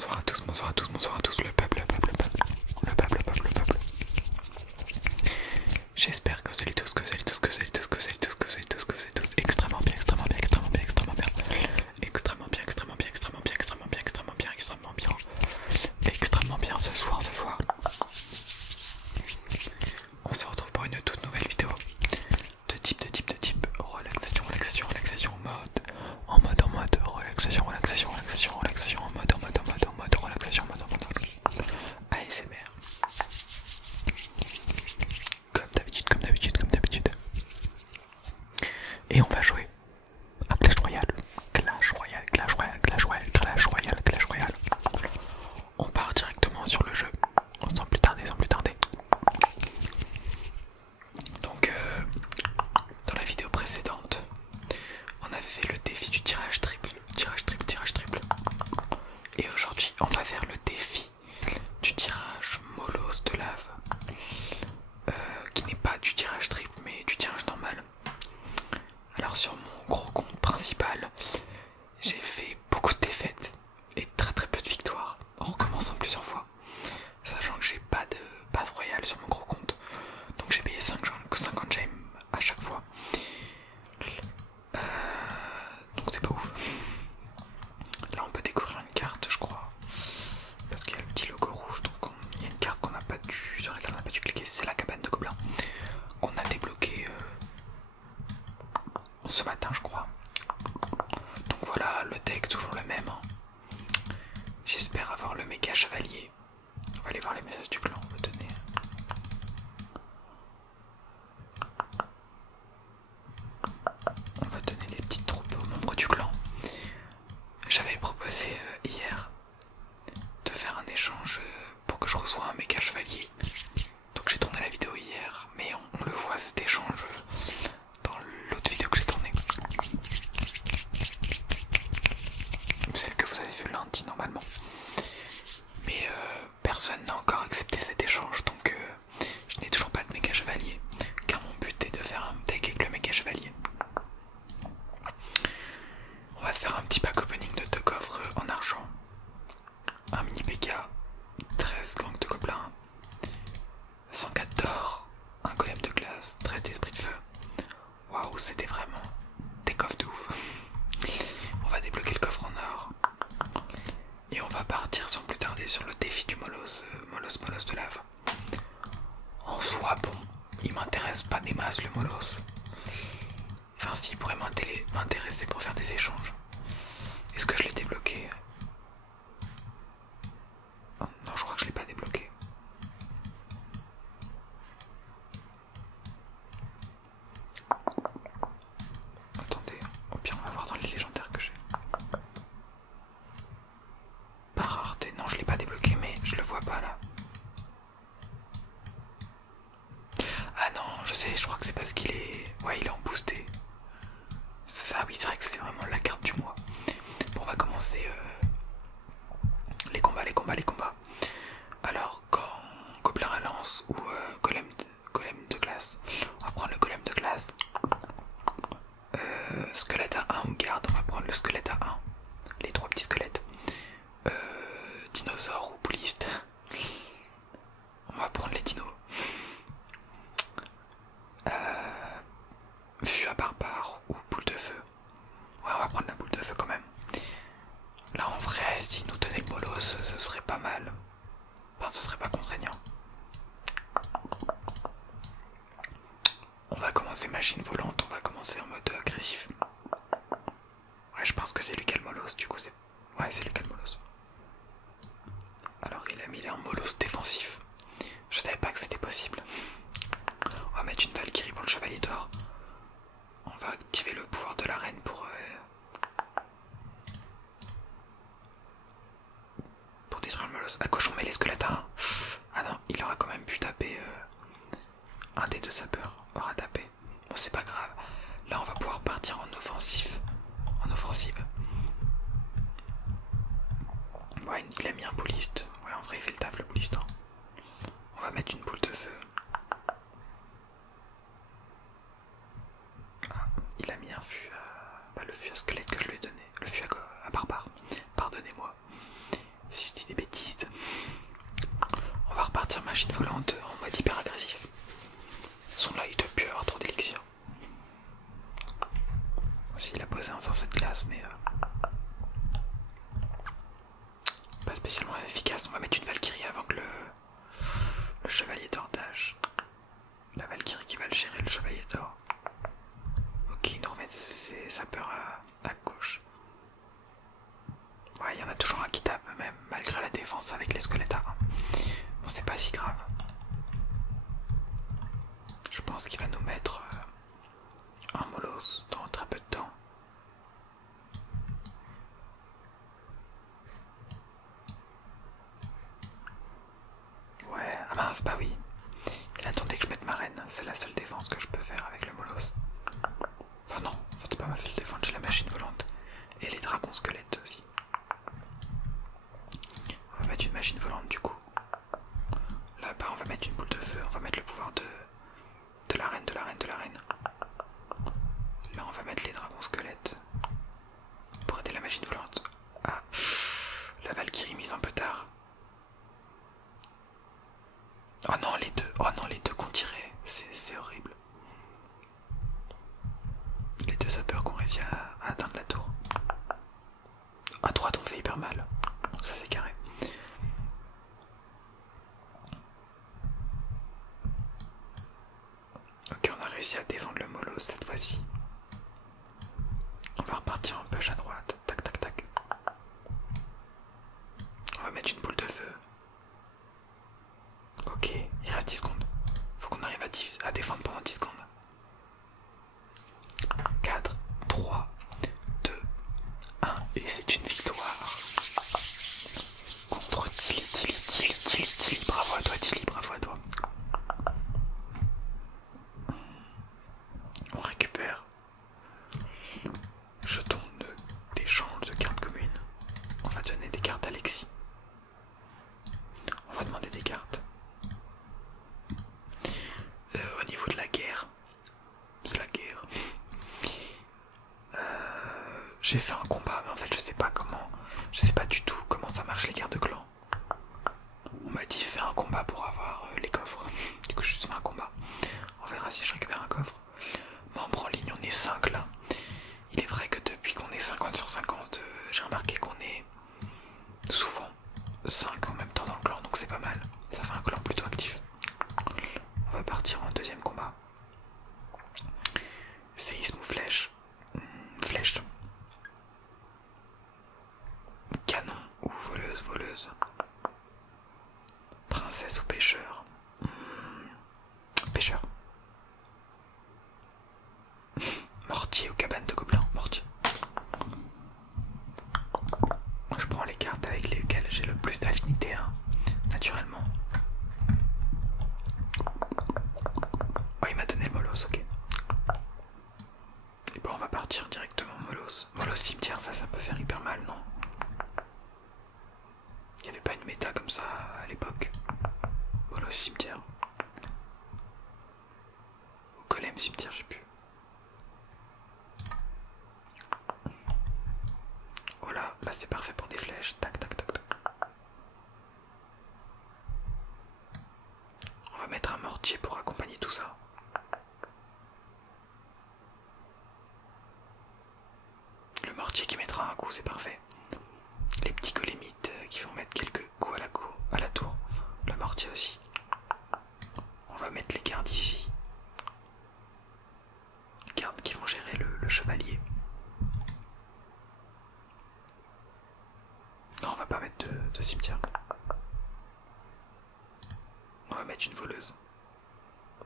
bonsoir à tous, bonsoir à tous, bonsoir à tous, le peuple, le peuple, le peuple, le peuple, le peuple, le peuple. J'espère que vous allez tous, que vous allez tous, que vous allez tous, que vous allez tous, que vous allez tous, que vous allez tous extrêmement bien, extrêmement bien, extrêmement bien, extrêmement bien, extrêmement bien, extrêmement bien, extrêmement bien, extrêmement bien, extrêmement bien, extrêmement bien, extrêmement bien ce soir, ce soir. On se retrouve pour une toute nouvelle vidéo de type relaxation, relaxation, relaxation en mode relaxation, relaxation, relaxation, relaxation en mode relaxation, en mode ASMR. Comme d'habitude, comme d'habitude, comme d'habitude. Et on va jouer à Clash Royale. Clash Royale, Clash Royale, Clash Royale, Clash Royale, Clash Royale. On part directement sur le jeu. Sans plus tarder, sans plus tarder. Donc, dans la vidéo précédente, on avait fait le défi du tirage triple. Tirage triple, tirage triple. Et aujourd'hui, on va faire le défi du tirage molosse de lave. Qui n'est pas du tirage triple, mais du tirage normal. Alors, sur mon gros compte principal, j'ai fait beaucoup de défaites et très très peu de victoires en recommençant plusieurs fois, sachant que j'ai pas de base royale sur mon gros compte, donc j'ai payé 50 gemmes à chaque fois. Donc c'est pas ouf. Là on peut découvrir une carte, je crois, parce qu'il y a le petit logo rouge, donc il y a une carte qu'on n'a pas dû, sur laquelle on n'a pas dû cliquer, c'est la cabane de gobelins qu'on a débloquée ce matin, je crois. Donc voilà, le deck toujours le même, hein. J'espère avoir le méga chevalier. On va aller voir les messages du clan, on va donner. On va donner des petites troupes aux membres du clan. J'avais proposé hier de faire un échange pour que je reçoive un méga chevalier. Donc j'ai tourné la vidéo hier, mais on le voit cet échange dans l'autre vidéo que j'ai tournée. Celle que vous avez vue lundi normalement. Mais personne n'a encore accepté cet échange, donc je n'ai toujours pas de méga chevalier, car mon but est de faire un deck avec le méga chevalier. On va faire un petit pack opening de 2 coffres en argent, un mini PK, 13 gangs de gobelins, 104 d'or, un golem de glace, 13 d'esprit de feu. Waouh, c'était vraiment des coffres de ouf. On va débloquer le coffre en or. Et on va partir sans plus tarder sur le défi du molosse de lave. En soi, bon, il m'intéresse pas des masses le molosse. Enfin, si, il pourrait m'intéresser pour faire des échanges. Est-ce que je l'ai débloqué? Oh, non, je crois que je l'ai pas débloqué. Attendez, au pire, on va voir dans les légendaires que j'ai. Par rareté, non, je l'ai pas débloqué, mais je le vois pas là. Ah non, je sais, je crois que c'est parce qu'il est... Ouais, il est en boosté. Ça, oui, c'est vrai que c'est vraiment la carte du mois. Bon, on va commencer les combats, les combats, les combats. Alors, quand gobelin à lance ou golem de glace, on va prendre le golem de glace. Squelette à 1 ou garde, on va prendre le squelette à 1. Les 3 petits squelettes. Dinosaure ou pouliste, on va prendre les dinos. Vue à barbare ou boule de feu. Ouais, on va prendre la boule de feu quand même. Là en vrai, s'il nous donnait le molosse, ce serait pas mal. Enfin, ce serait pas contraignant. On va commencer machine volante, on va commencer en mode agressif. Ouais, je pense que c'est lui qui a le molosse, du coup c'est... Ouais, c'est lui qui a le molosse. Alors il a mis un molosse défensif. Je savais pas que c'était possible. On va mettre une Valkyrie pour le chevalier d'or. On va activer le pouvoir de la reine pour détruire le molosse. À gauche on met les squelettes à 1. Ah non, il aura quand même pu taper un des 2 sapeurs. Aura tapé. Bon, c'est pas grave. Là on va pouvoir partir en offensif. En offensive. Ouais, il a mis un bouliste. Ouais, en vrai il fait le taf le bouliste, hein. On va mettre une boule de feu. Ah, il a mis un fût à... Bah, le fût à squelette que je lui ai donné. Le fût à barbare. Pardonnez-moi. Si je machine volante en mode hyper agressif. Son là, il doit plus avoir trop d'élixir. Il a posé un sur cette glace, mais pas spécialement efficace. On va mettre une Valkyrie avant que le chevalier d'or dash. La Valkyrie qui va le gérer, le chevalier d'or. Ok, il nous remet ses sapeurs à gauche. Ouais, il y en a toujours un qui tape, même malgré la défense avec les squelettes à 1. Bon, c'est pas si grave. Je pense qu'il va nous mettre un Molosse dans très peu de temps. Ouais, ah mince, bah oui. Il attendait que je mette ma reine, c'est la seule défense que je peux faire avec le Molosse. Enfin non, en fait c'est pas ma seule défense, j'ai la machine volante. Et les dragons squelettes aussi. On va mettre une machine volante du coup. Là-bas on va mettre une boule de feu, on va mettre le pouvoir de la reine, de la reine, de la reine. Là on va mettre les dragons squelettes. Pour aider la machine volante. Ah, la Valkyrie mise un peu tard. Oh non les deux qu'on tirait, c'est horrible. Les deux sapeurs qui ont réussi à atteindre la tour. À droite on fait hyper mal, donc ça c'est carré. Ok, on a réussi à défendre le Molosse cette fois-ci. On va repartir un push à droite, tac tac tac. On va mettre une boule de feu. Ok, il reste 10 secondes. Faut qu'on arrive à défendre pendant 10 secondes. 4, 3, 2, 1. Et c'est une victoire. Contre Tilly. Bravo à toi, Tilly, bravo à toi. On récupère jetons d'échange de cartes communes. On va donner des cartes à Alexis. On va demander des cartes. Au niveau de la guerre, c'est la guerre. J'ai fait un combat, mais en fait je sais pas du tout comment ça marche les guerres de clan. On m'a dit fais un combat pour avoir les coffres. Du coup je juste fait un combat. On verra si je récupère un coffre. Membres en ligne, on est 5 là. Il est vrai que depuis qu'on est 50 sur 50, j'ai remarqué qu'on est souvent 5 en même temps dans le clan, donc c'est pas mal. Ça fait un clan plutôt actif. On va partir en deuxième combat. Séisme ou flèche? Flèche. Canon ou voleuse? Princesse ou pêcheur? Pêcheur. Mortier ou cabane de gobelins? Mortier. Moi je prends les cartes avec lesquelles j'ai le plus d'affinité, hein, naturellement. Oh, il m'a donné Molosse, ok. Et bon, on va partir directement Molosse. Molosse cimetière, ça peut faire hyper mal, non? Il n'y avait pas une méta comme ça à l'époque. Molosse cimetière. Ou golem cimetière, je sais plus. Oh là c'est parfait pour des flèches. Tac tac tac tac. On va mettre un mortier pour accompagner tout ça. Le mortier qui mettra un coup, c'est parfait. Les petits golémites qui vont mettre quelques coups à la tour. Le mortier aussi. On va mettre les gardes ici. Les gardes qui vont gérer le chevalier. Non, on va pas mettre de cimetière. On va mettre une voleuse.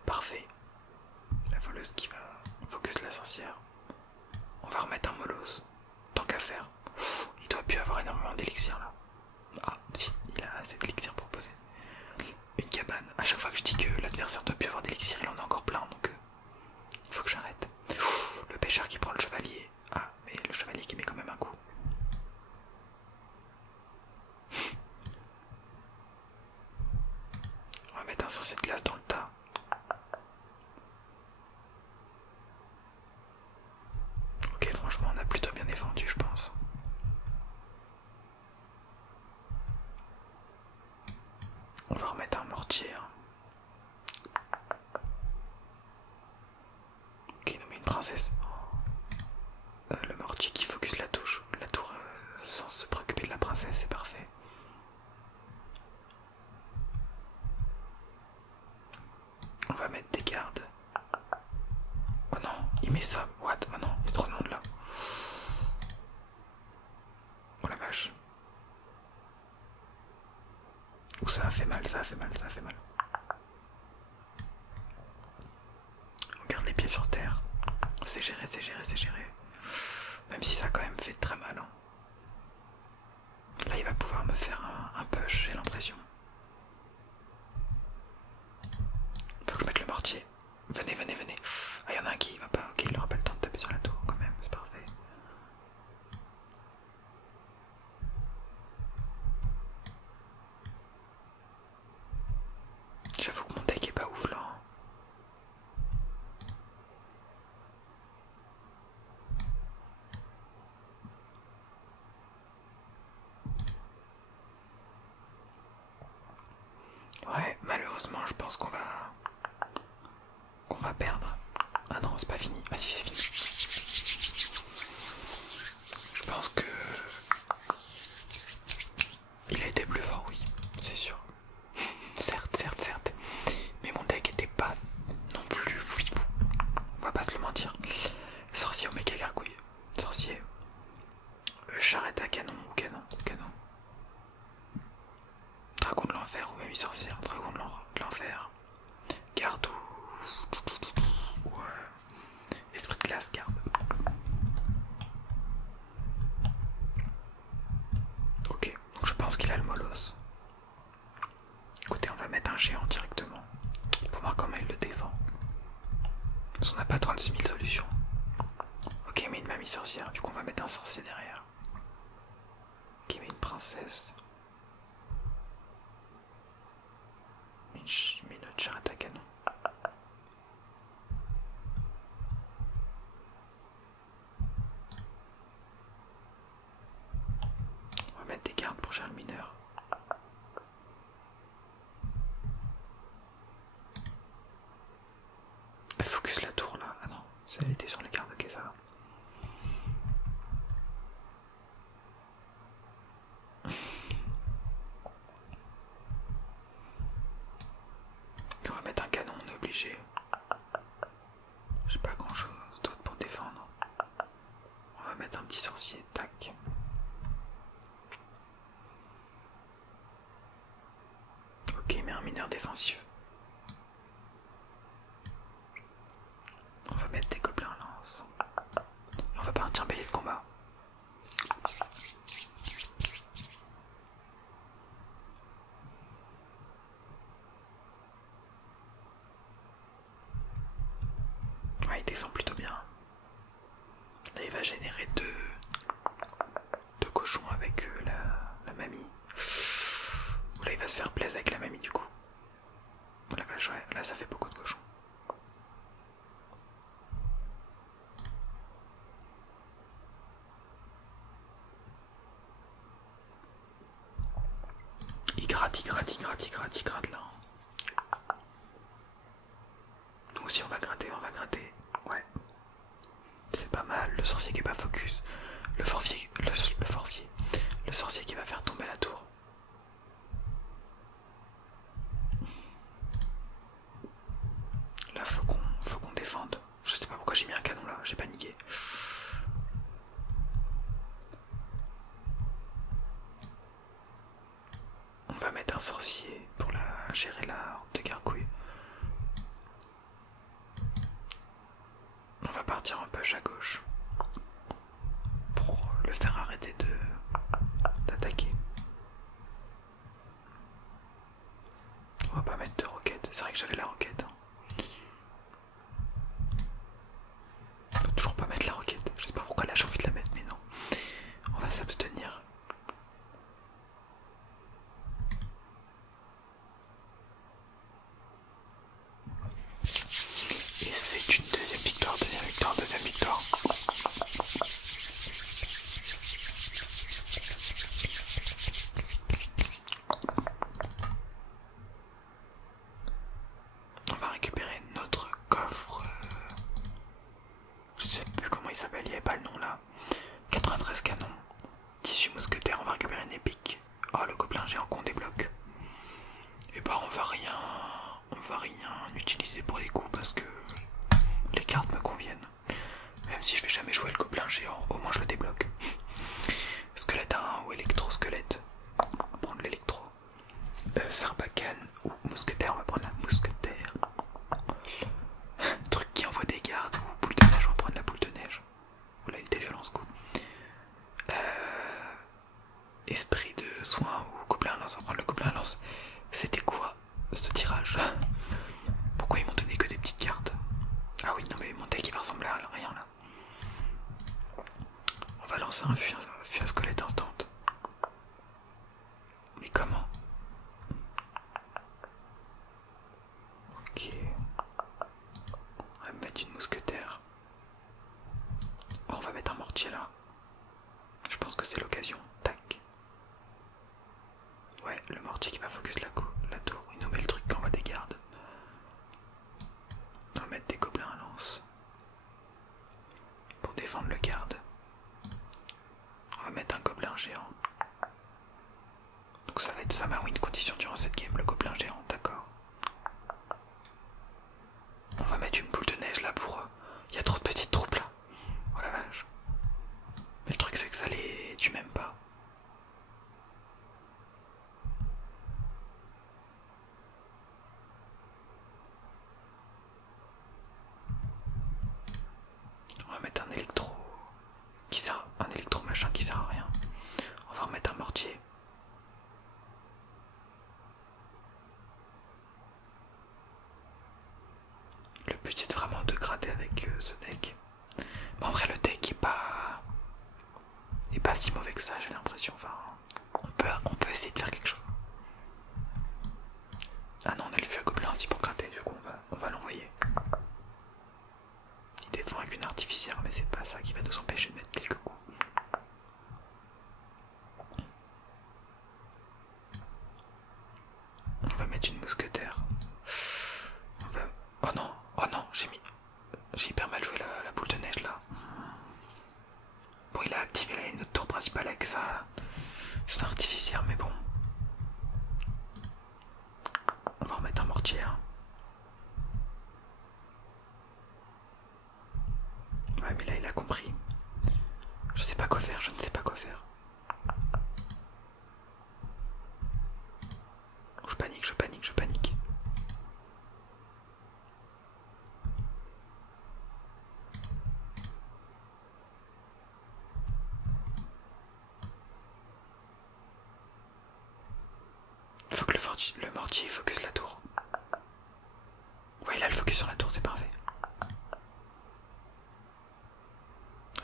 Parfait. La voleuse qui va focus la sorcière. On va remettre un Molosse. Tant qu'à faire. Il doit plus avoir énormément d'élixir là. Ah, si, il a assez d'élixir proposé. Une cabane. À chaque fois que je dis que l'adversaire doit plus avoir d'élixir, il en a encore plein, donc il faut que j'arrête. Le pêcheur qui prend le chevalier. Ah, mais le chevalier qui met quand même un coup. On va mettre un sorcier de glace dans le tas. Ok, franchement, on a plutôt bien défendu, je pense. On va remettre un mortier. Hein. princesse. Le mortier qui focus la touche, la tour sans se préoccuper de la princesse, c'est parfait. On va mettre des gardes. Oh non, il met ça. What? Oh non, il y a trop de monde là. Oh la vache. Ouh, ça a fait mal, ça a fait mal, ça a fait mal. On garde les pieds sur terre. C'est géré, c'est géré, c'est géré. Même si ça a quand même fait très mal. Hein. Là, il va pouvoir me faire un push, j'ai l'impression. Faut que je mette le mortier. Venez, venez, venez. Ah, il y en a un qui va pas. Ok, il aura pas le temps de taper sur la tour quand même, c'est parfait. J'avoue que mon deck est pas ouf là. Hein. Ouais, malheureusement, je pense qu'on va perdre. Ah non, c'est pas fini. Ah si, c'est fini. Je pense que il a été plus fort, oui, c'est sûr. Certes, certes, certes. Mais mon deck était pas non plus fou. On va pas se le mentir. Sorcier au méga gargouille. Sorcier. Charrette à canon ou canon. Dragon de l'enfer ou même sorcière. Dragon de l'enfer. Garde ou esprit de glace, garde. Ok, donc je pense qu'il a le molos. Écoutez, on va mettre un géant directement pour voir comment il le défend. Parce qu'on n'a pas 36 000 solutions. Ok, mais une mamie sorcière, du coup on va mettre un sorcier derrière. Ok, mais une princesse. Mais notre charrette à canon. On va mettre des gardes pour gérer le mineur. Elle focus la tour là. Ah non, elle était sur les gardes, ok ça va. On va mettre un canon, on est obligé. J'ai pas grand chose d'autre pour défendre. On va mettre un petit sorcier, tac. Ok, mais un mineur défensif. On va mettre des gobelins lance. On va partir en bélier de combat. Ouais, il défend plutôt bien. Là, il va générer deux cochons avec la mamie. Là, il va se faire plaisir avec la mamie du coup. La vache, ouais, là, ça fait beaucoup de cochons. Il gratte là. Nous aussi on va gratter. Ouais. C'est pas mal, le sorcier qui est pas focus. Le forfier. Le sorcier qui va faire tomber la tour. Là faut qu'on défende. Je sais pas pourquoi j'ai mis un canon là, j'ai paniqué. On va mettre un sorcier pour gérer la horde de gargouilles. On va partir un peu à gauche pour le faire arrêter d'attaquer. On va pas mettre de roquette, c'est vrai que j'avais la roquette. Faut toujours pas mettre la roquette, je sais pas pourquoi là j'ai envie de la mettre, mais non. On va s'abstenir. Et c'est une deuxième victoire. On va Sarbacane ou mousquetaire, on va prendre la mousquetaire. Truc qui envoie des gardes ou boule de neige, on va prendre la boule de neige. Oula, il était violent ce coup. Esprit de soin ou gobelin à lance, on va prendre le gobelin à lance. C'était quoi ce tirage? Pourquoi ils m'ont donné que des petites cartes? Ah oui, non mais mon deck il va ressembler à rien là. On va lancer un fui à squelette instant. Mais comment? Ok. On va mettre une mousquetaire. Oh, on va mettre un mortier là. Je pense que c'est l'occasion. Tac. Ouais, le mortier qui va focus la tour. Il nous met le truc qui envoie des gardes. On va mettre des gobelins à lance. Pour défendre le garde. On va mettre un gobelin géant. Donc ça va être sa main win condition durant cette game, le gobelin géant, d'accord. On va mettre une boule de neige là pour... Il y a trop de petites troupes là. Oh la vache. Mais le truc c'est que ça les tue même pas. On va mettre un électro... Un électro machin qui sert à rien. On va remettre un mortier. Le but c'est vraiment de gratter avec ce deck. Mais en vrai le deck est pas si mauvais que ça, j'ai l'impression. Enfin, on peut essayer de faire quelque chose. Ah non, on a le feu à gobelin aussi pour gratter, du coup on va l'envoyer. Il défend avec une artificière, mais c'est pas ça qui va nous empêcher de mettre quelques coups. On va mettre une mousquetaire. Oh non, j'ai hyper mal joué la boule de neige là. Bon, il a activé notre tour principale avec son artificière, mais bon. On va remettre un mortier. Ouais, mais là il a compris. Je sais pas quoi faire, je ne sais pas quoi faire. Je panique, je panique, je panique. Faut que le mortier focus la tour. Ouais, il a le focus sur la tour, c'est parfait.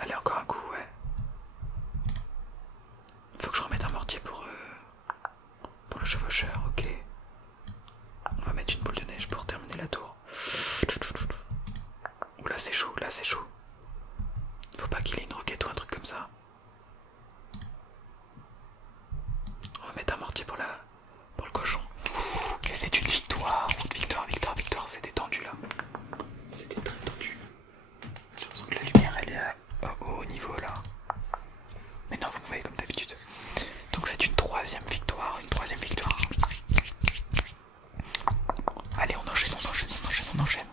Allez, encore un coup, ouais. Faut que je remette un mortier pour le chevaucheur, ok. On va mettre une boule de neige pour terminer la tour. Ouh là c'est chaud, là c'est chaud. Faut pas qu'il ait une roquette ou un truc comme ça. On va mettre un mortier pour le cochon. Et c'est une victoire, victoire, c'était tendu là. C'était très tendu. J'ai l'impression que la lumière elle est au haut niveau là. Mais non, vous me voyez comme d'habitude. Donc c'est une troisième victoire, Allez, on enchaîne.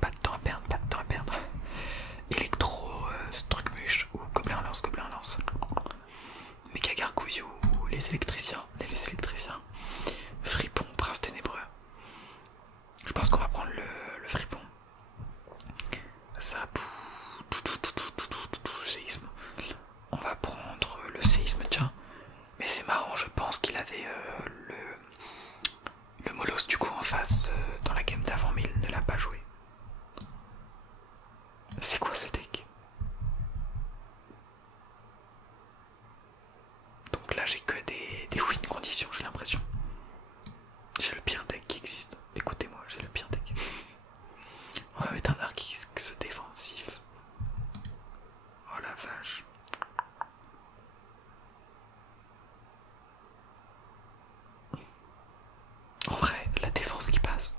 Pas de temps à perdre. Électro, Strucmuche ou Gobelin lance. Méga Gargouille ou les électriciens. Fripon, Prince Ténébreux. Je pense qu'on va prendre le Fripon. Ça, séisme. On va prendre le séisme, tiens. Mais c'est marrant, je pense qu'il avait le Molos du coup en face dans la game d'avant, mais il ne l'a pas joué. C'est quoi ce deck? Donc là j'ai que des win conditions, j'ai l'impression. J'ai le pire deck qui existe. Écoutez-moi, j'ai le pire deck. On va mettre un Archix défensif. Oh la vache. En vrai, la défense qui passe.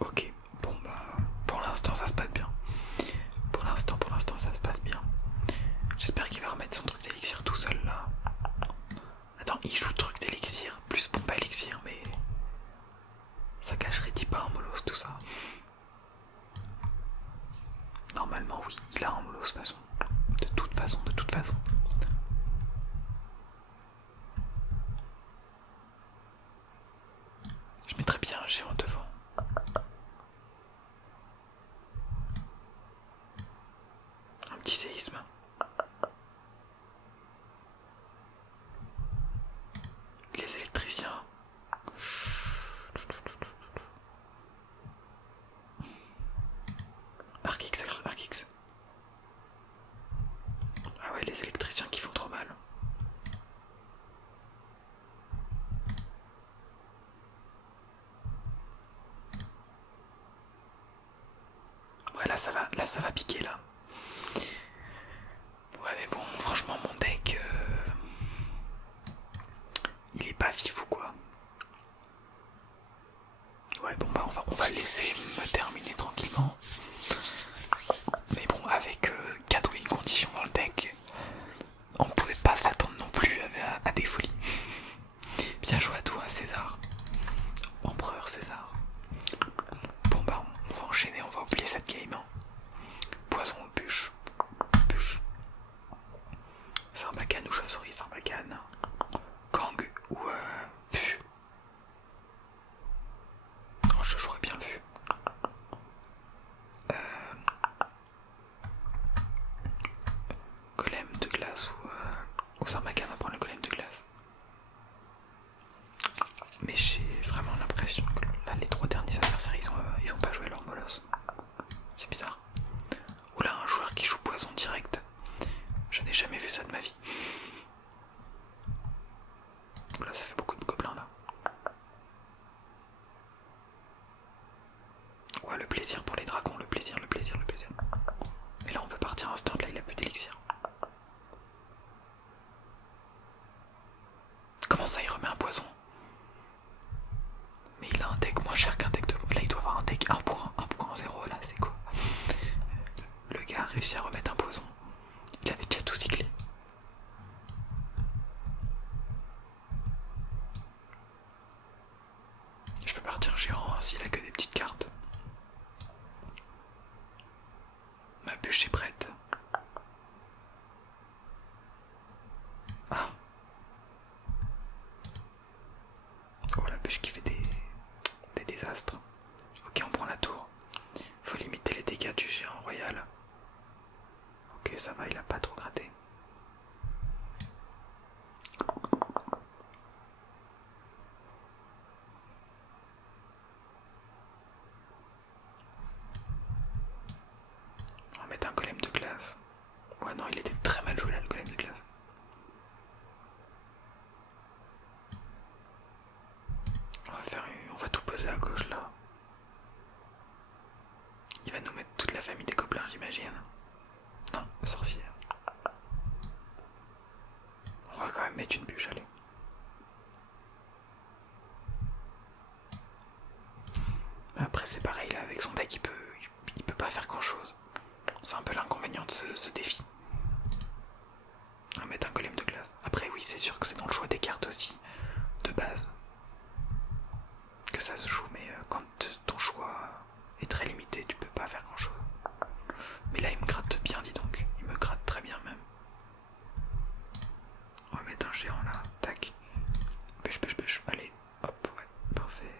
Ok, bon bah pour l'instant ça se passe bien. Pour l'instant ça se passe bien. J'espère qu'il va remettre son truc d'élixir tout seul là. Attends, il joue truc d'élixir plus pompe à élixir, mais ça cacherait pas un molos tout ça. Normalement oui, il a un molos de toute façon. De toute façon. Je mettrais bien un géant devant. Un petit séisme. Les électriciens. Arc-X. Ah ouais, les électriciens qui font trop mal. Ouais, là ça va piquer là. Ouais, mais bon, franchement, mon deck, il est pas fifou quoi. Ouais, bon bah on va laisser me terminer tranquillement. Mais bon, avec 4 win conditions dans le deck, on pouvait pas s'attendre non plus à des folies. Bien joué à toi, César. Empereur César. Bon bah on va enchaîner, on va oublier cette game. Hein. Poison aux bûches. Sarbacane ou chauve-souris, Sarbacane. Gang ou vu. Oh, je jouerais bien le vu. Golem de glace ou Sarbacane, on va prendre le golem de glace. Mais j'ai vraiment l'impression que là les 3 derniers adversaires ils ont pas joué leur molosse. C'est bizarre. Ou là un joueur qui joue poison direct. Je n'ai jamais vu ça de ma vie. Oula, ça fait beaucoup de gobelins là. Ouais, le plaisir pour les dragons, le plaisir. Mais là on peut partir instant, là il a plus d'élixir. Comment ça il remet un poison? Mais il a un deck moins cher qu'un deck de... Là il doit avoir un deck 1 pour 0 là, c'est quoi? Le gars a réussi à remettre un poison. Il avait déjà tout cyclé. Je peux partir géant hein, s'il a que des petites cartes. Ma bûche est prête. Ah. Oh la bûche qui fait des désastres. Ok, on prend la tour. Faut limiter les dégâts du géant royal. Ok, ça va, il a pas trop gratté. On va mettre un golem de glace. Ouais, non, il était très mal joué là, le golem de glace. On va tout poser à gauche là. Il va nous mettre toute la famille des gobelins, j'imagine. Non, sorcière. On va quand même mettre une bûche, allez. Après c'est pareil là, avec son deck il peut pas faire grand chose. C'est un peu l'inconvénient de ce défi. On va mettre un golem de glace. Après oui, c'est sûr que c'est dans le choix des cartes aussi, de base, que ça se joue, mais quand ton choix est très limité, tu peux pas faire grand chose. Mais là il me gratte bien, dis donc. Il me gratte très bien même. On va mettre un géant là, tac. Bûche, allez, hop, ouais, parfait.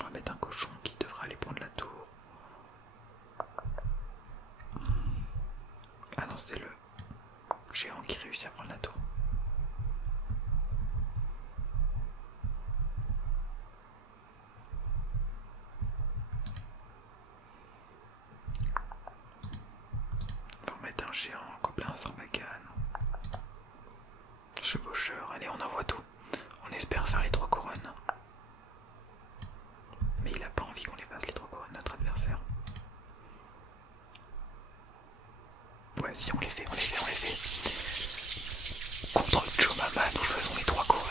On va mettre un cochon qui devra aller prendre la tour. Ah non, c'était le géant qui réussit à prendre la tour. On va mettre un géant, gobelin, Sarbacane. Chevaucheur, allez on envoie tout. On espère faire les 3 couronnes. Mais il a pas envie qu'on les fasse les 3 couronnes, notre adversaire. Ouais, si on les fait. Contre Chomama, nous faisons les 3 couronnes.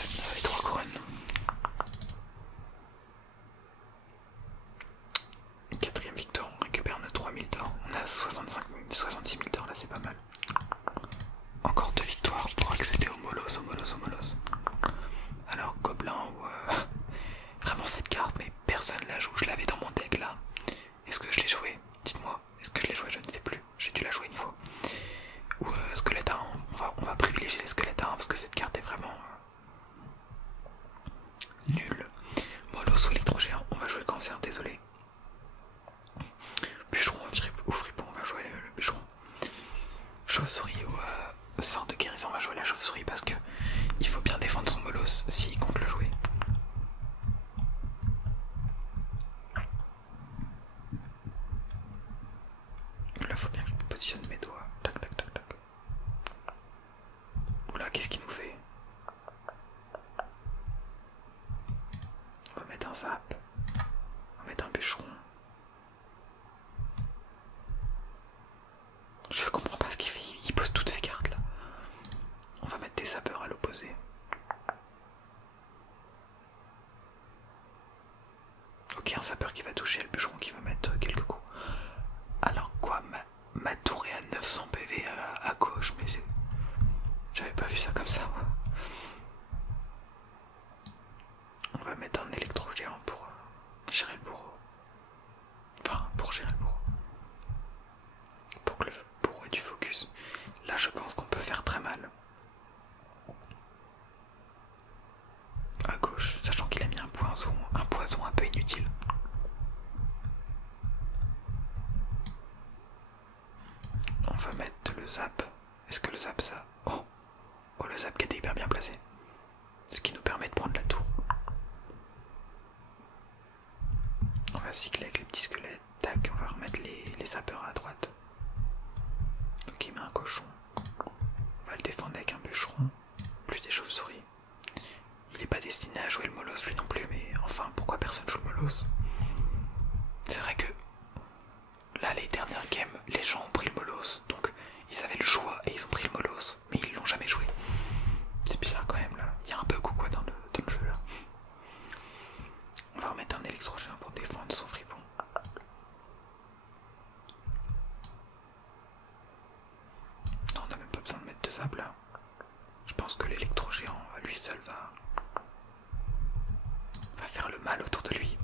Chauve-souris ou sort de guérison. On va jouer la chauve-souris parce que il faut bien défendre son molosse s'il compte le jouer. Là, faut bien que je positionne mes doigts. Tac, tac, tac, tac. Oula, qu'est-ce qu'il nous fait? On va mettre un zap. On va mettre un bûcheron. Je comprends pas ce qu'il fait. Il pose toutes ces cartes là. On va mettre des sapeurs à l'opposé. Ok, un sapeur qui va toucher, le bûcheron qui va mettre quelques coups. Alors quoi, ma tour est à 900 PV à gauche, mais j'avais pas vu ça comme ça. Moi. On va mettre un électro-géant pour gérer le bourreau. Enfin, pour gérer le bourreau. Pour que le bourreau ait du focus. Là, je pense qu'on peut faire très mal. À gauche, sachant qu'il a mis un poison un peu inutile. On va mettre le zap. Est-ce que le zap ça... Oh, le zap qui était hyper bien placé. Ce qui nous permet de prendre la tour. On va cycler avec les petits squelettes. Tac, on va remettre les sapeurs à droite. Donc il met un cochon. On va le défendre avec un bûcheron. Plus des chauves-souris. Il n'est pas destiné à jouer le molosse lui non plus, mais enfin pourquoi personne joue le molosse? C'est vrai que là les dernières games, les gens ont pris le molosse, donc ils avaient le choix et ils ont pris le molosse, mais ils l'ont jamais joué. C'est bizarre quand même là, il y a un bug ou quoi dans le jeu là. On va remettre un électrogène pour défendre son fripon. Non, on n'a même pas besoin de mettre de sable là. Je pense que l'électrogéant à lui seul va faire le mal autour de lui.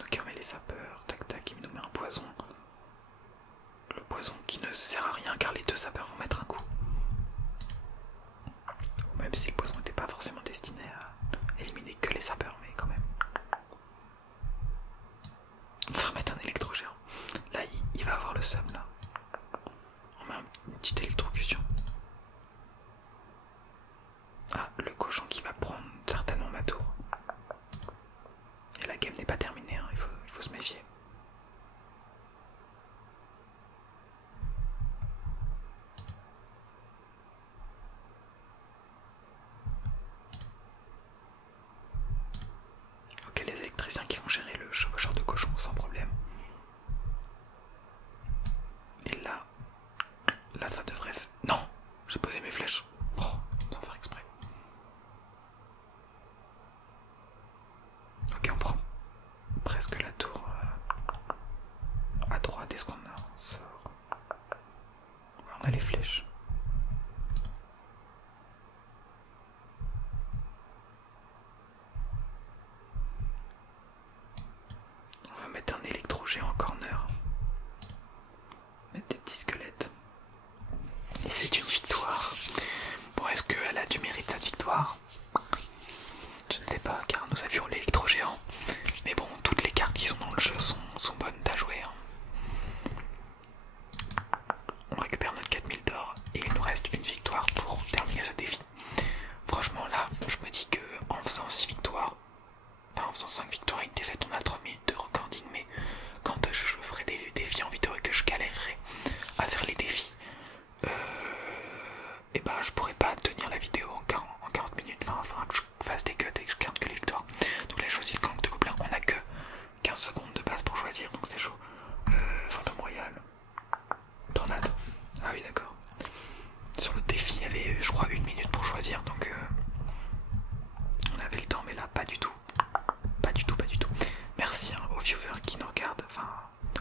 Ok, on met les sapeurs, tac tac, il nous met un poison. Le poison qui ne sert à rien car les deux sapeurs vont mettre un coup. Même si le poison n'était pas forcément destiné à éliminer que les sapeurs, mais quand même. On va remettre un électrogéant. Là, il va avoir le seum là. On met une petite électrocution. Ah, le cochon qui va prendre certainement ma tour. Et la game n'est pas terminée, hein, il faut se méfier. Ok, les électriciens qui vont gérer le chevaucheur de cochon sans problème. Et là ça devrait... Non, j'ai posé mes flèches. Oh, sans faire exprès. Ok, on prend presque la tour à droite. Est-ce qu'on sort? Ouais, on a les flèches. On va mettre un électrogéant en corner. Mettre des petits squelettes. Et c'est une victoire. Bon, est-ce qu'elle a du mérite cette victoire? Je ne sais pas, car nous avions l'électrogéant. Mais bon, toutes les cartes qui sont dans le jeu sont bonnes à jouer. Hein. On récupère notre 4000 d'or et il nous reste une victoire pour terminer ce défi. Franchement là, je me dis que en faisant 6 victoires, enfin en faisant 5 victoires et une défaite, on a 3000 de recording, mais quand je ferai des défis en vidéo et que je galérerai à faire les défis, et bah je pourrais pas tenir la vidéo en 40 minutes, enfin il faudra que je fasse des cuts et que je garde que les victoires. Donc là je choisis le gang de gobelins, on a que 15 secondes de base pour choisir, donc c'est chaud. Fantôme royal, tornade, ah oui d'accord. Sur le défi il y avait je crois 1 minute pour choisir, donc on avait le temps, mais là pas du tout. Pas du tout, pas du tout. Merci hein, aux viewers qui nous regardent, enfin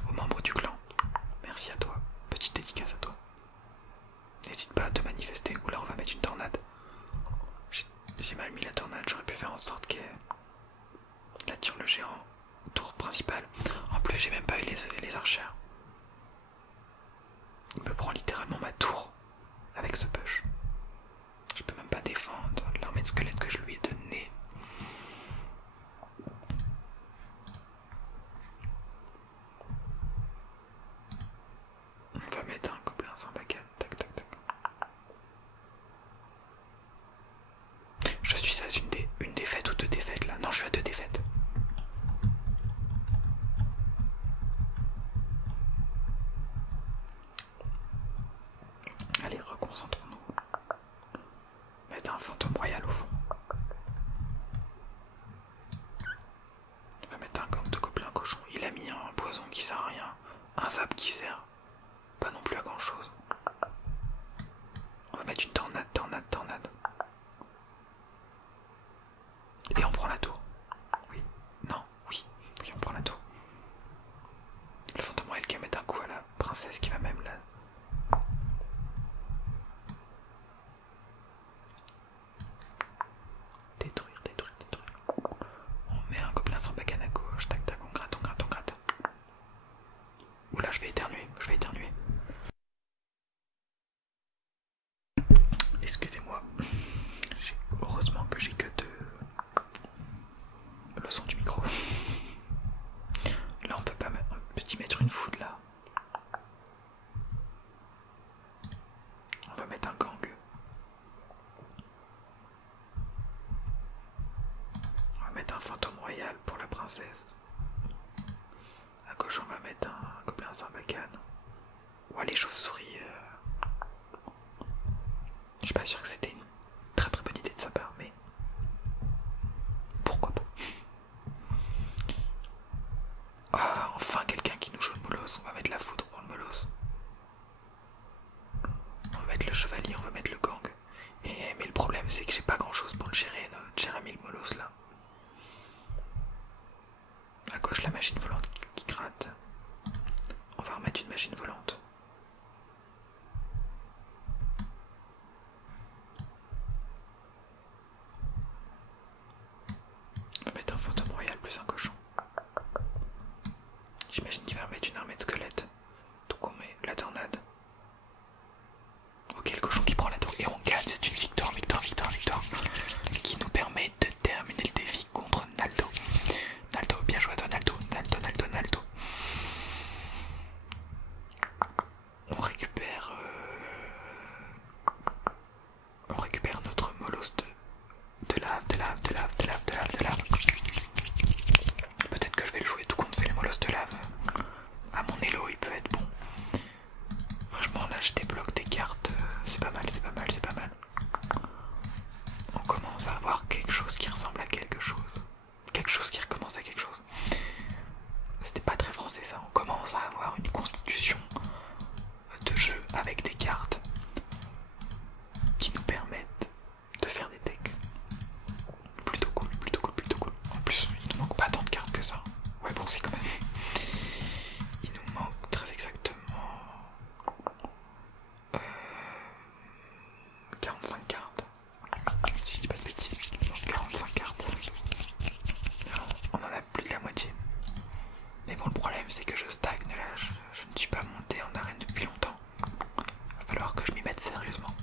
aux membres du clan. Merci à toi, petite dédicace à toi. N'hésite pas à te manifester. Ou là on va mettre une tornade. J'ai mal mis la tornade, j'aurais pu faire en sorte qu'elle attire le géant tour principal. En plus j'ai même pas eu les archères. Il me prend littéralement ma tour avec ce push. Je peux même pas défendre l'armée de squelettes que je lui ai donné. On va mettre un gobelin sans baguette. Tac même là. Détruire, détruire, détruire. On met un gobelin sans bacane à gauche. Tac, tac, on gratte, on gratte, on gratte. Oula, je vais éternuer, je vais éternuer. Excusez-moi. Heureusement que j'ai que le son du micro. Là, on peut pas y mettre une foudre là. On va mettre un gang. On va mettre un fantôme royal pour la princesse. À gauche, on va mettre un gobelin sans bacane. Ouah, les chauves-souris. Je suis pas sûr que c'était une très très bonne idée de sa part, mais pourquoi pas. Ah, enfin quelqu'un qui nous joue le molosse. On va mettre la foudre pour le molosse. On va mettre le chevalier, on va mettre le gang. Mais le problème c'est que j'ai pas grand chose pour le gérer, notre cher ami le molosse là. À gauche la machine volante qui gratte. On va remettre une machine volante. On va mettre un fantôme royal plus un cochon. J'imagine qu'il va remettre une armée de squelettes. Donc on met la tornade. Ok, le cochon qui prend la tour et on gagne, c'est une victoire, victoire, victoire, victoire. Qui nous permet de terminer le défi contre Naldo. Naldo, bien joué à toi Naldo, Naldo, Naldo, Naldo. On récupère notre molosse de lave, de lave, de lave, de lave, de lave, de lave. Peut-être que je vais le jouer tout compte fait le molosse de lave. À mon élo, il peut être bon. Franchement, là, je débloque des cartes. C'est pas mal, c'est pas mal, c'est pas mal. On commence à avoir quelque chose qui ressemble à quelque chose. Quelque chose qui recommence à quelque chose. C'était pas très français ça. On commence à avoir une constitution de jeu avec des cartes qui nous permettent de faire des decks. Plutôt cool, plutôt cool, plutôt cool. En plus, il nous manque pas tant de cartes que ça. Ouais, bon, c'est quand même. Il nous manque très exactement 45 cartes. Si je dis pas de bêtises, il manque 45 cartes. On en a plus de la moitié. Mais bon, le problème c'est que je stagne là. Je ne suis pas monté en arène depuis longtemps. Il va falloir que je m'y mette sérieusement.